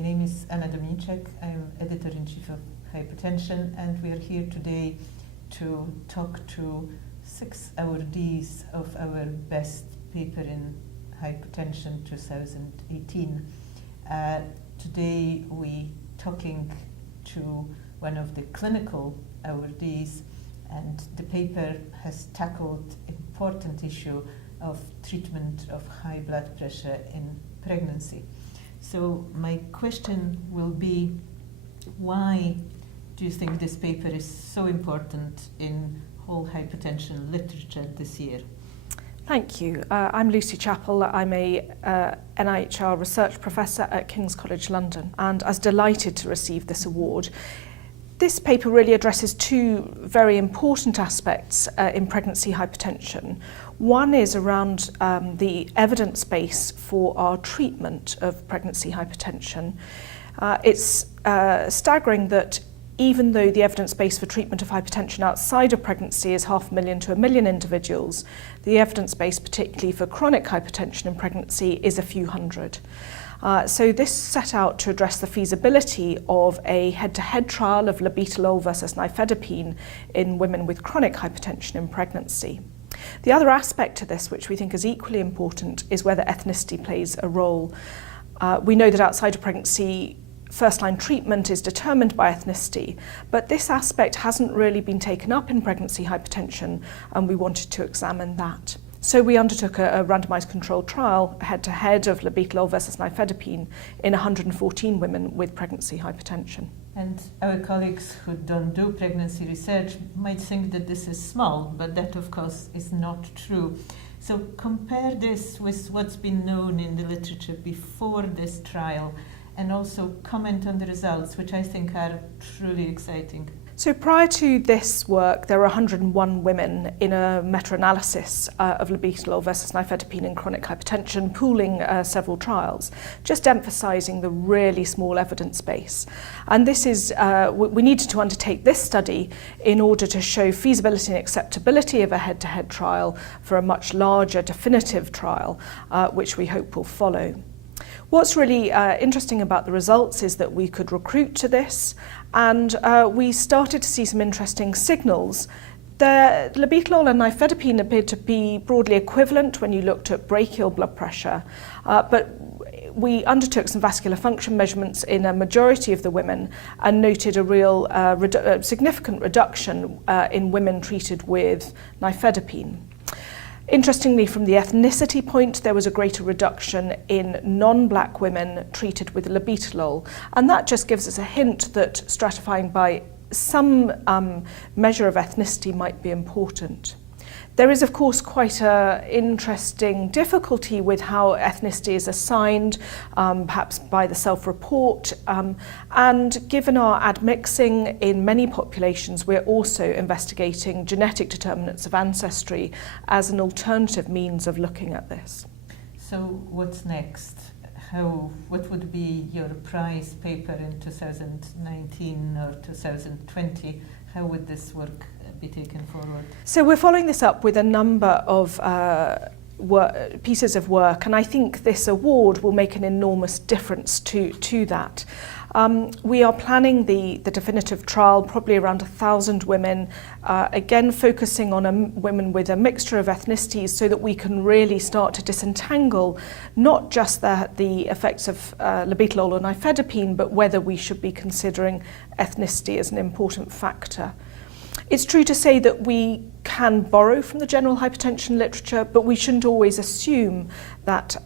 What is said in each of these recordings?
name is Anna Dominczek. I'm editor-in-chief of Hypertension, and we are here today to talk to 6 awardees of our best paper in Hypertension 2018. Today we talking to one of the clinical awardees, and the paper has tackled important issue of treatment of high blood pressure in pregnancy. So my question will be, why do you think this paper is so important in whole hypertension literature this year? Thank you. I'm Lucy Chappell. I'm a NIHR research professor at King's College London, and I was delighted to receive this award. This paper really addresses 2 very important aspects in pregnancy hypertension. One is around the evidence base for our treatment of pregnancy hypertension. It's staggering that even though the evidence base for treatment of hypertension outside of pregnancy is 500,000 to 1 million individuals, the evidence base, particularly for chronic hypertension in pregnancy, is a few hundred. So this set out to address the feasibility of a head-to-head trial of Labetalol versus Nifedipine in women with chronic hypertension in pregnancy. The other aspect to this, which we think is equally important, is whether ethnicity plays a role. We know that outside of pregnancy, first-line treatment is determined by ethnicity, but this aspect hasn't really been taken up in pregnancy hypertension, and we wanted to examine that. So we undertook a randomised controlled trial head-to-head of Labetalol versus Nifedipine in 114 women with pregnancy hypertension. And our colleagues who don't do pregnancy research might think that this is small, but that of course is not true. So compare this with what's been known in the literature before this trial, and also comment on the results, which I think are truly exciting. So prior to this work, there were 101 women in a meta-analysis of Labetalol versus Nifedipine in chronic hypertension, pooling several trials, just emphasising the really small evidence base. And this is, we needed to undertake this study in order to show feasibility and acceptability of a head-to-head trial for a much larger definitive trial, which we hope will follow. What's really interesting about the results is that we could recruit to this, and we started to see some interesting signals. The Labetalol and Nifedipine appeared to be broadly equivalent when you looked at brachial blood pressure, but we undertook some vascular function measurements in a majority of the women and noted a real significant reduction in women treated with Nifedipine. Interestingly, from the ethnicity point, there was a greater reduction in non-black women treated with Labetalol, and that just gives us a hint that stratifying by some measure of ethnicity might be important. There is, of course, quite an interesting difficulty with how ethnicity is assigned, perhaps by the self-report, and given our admixing in many populations, we're also investigating genetic determinants of ancestry as an alternative means of looking at this. So what's next? What would be your prize paper in 2019 or 2020? How would this work be taken forward? So we're following this up with a number of pieces of work, and I think this award will make an enormous difference to that. We are planning the definitive trial, probably around 1,000 women, again focusing on women with a mixture of ethnicities so that we can really start to disentangle not just the effects of Labetalol or Nifedipine, but whether we should be considering ethnicity as an important factor. It's true to say that we can borrow from the general hypertension literature, but we shouldn't always assume that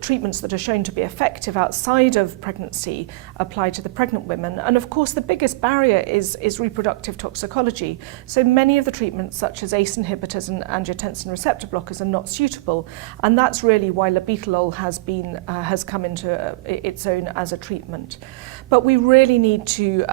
treatments that are shown to be effective outside of pregnancy apply to the pregnant women. And of course, the biggest barrier is reproductive toxicology. So many of the treatments, such as ACE inhibitors and angiotensin receptor blockers, are not suitable. And that's really why Labetalol has come into its own as a treatment. But we really need to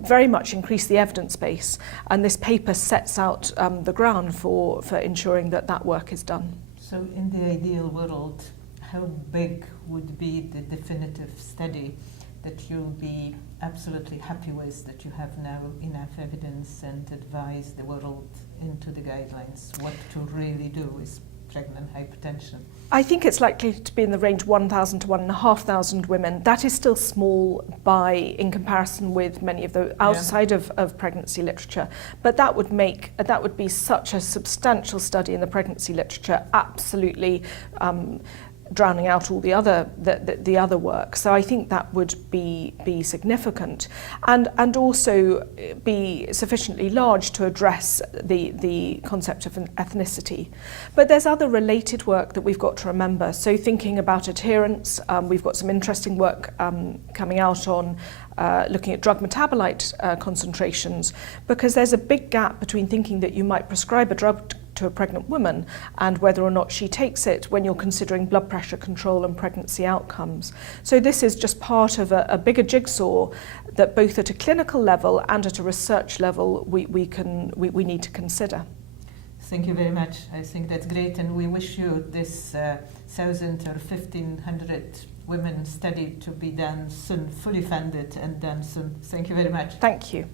very much increase the evidence base, and this paper sets out the ground for ensuring that work is done. So in the ideal world, how big would be the definitive study that you'll be absolutely happy with, that you have now enough evidence and advise the world into the guidelines what to really do with pregnant hypertension? I think it's likely to be in the range 1,000 to 1,500 women. That is still small in comparison with many of the outside of pregnancy literature. But that would be such a substantial study in the pregnancy literature, absolutely drowning out all the other work. So I think that would be significant, and also be sufficiently large to address the concept of an ethnicity. But there's other related work that we've got to remember. So thinking about adherence, we've got some interesting work coming out on looking at drug metabolite concentrations, because there's a big gap between thinking that you might prescribe a drug to a pregnant woman and whether or not she takes it when you're considering blood pressure control and pregnancy outcomes. So this is just part of a bigger jigsaw that both at a clinical level and at a research level we need to consider. Thank you very much. I think that's great, and we wish you this 1,000 or 1,500 women study to be done soon, fully funded and done soon. Thank you very much. Thank you.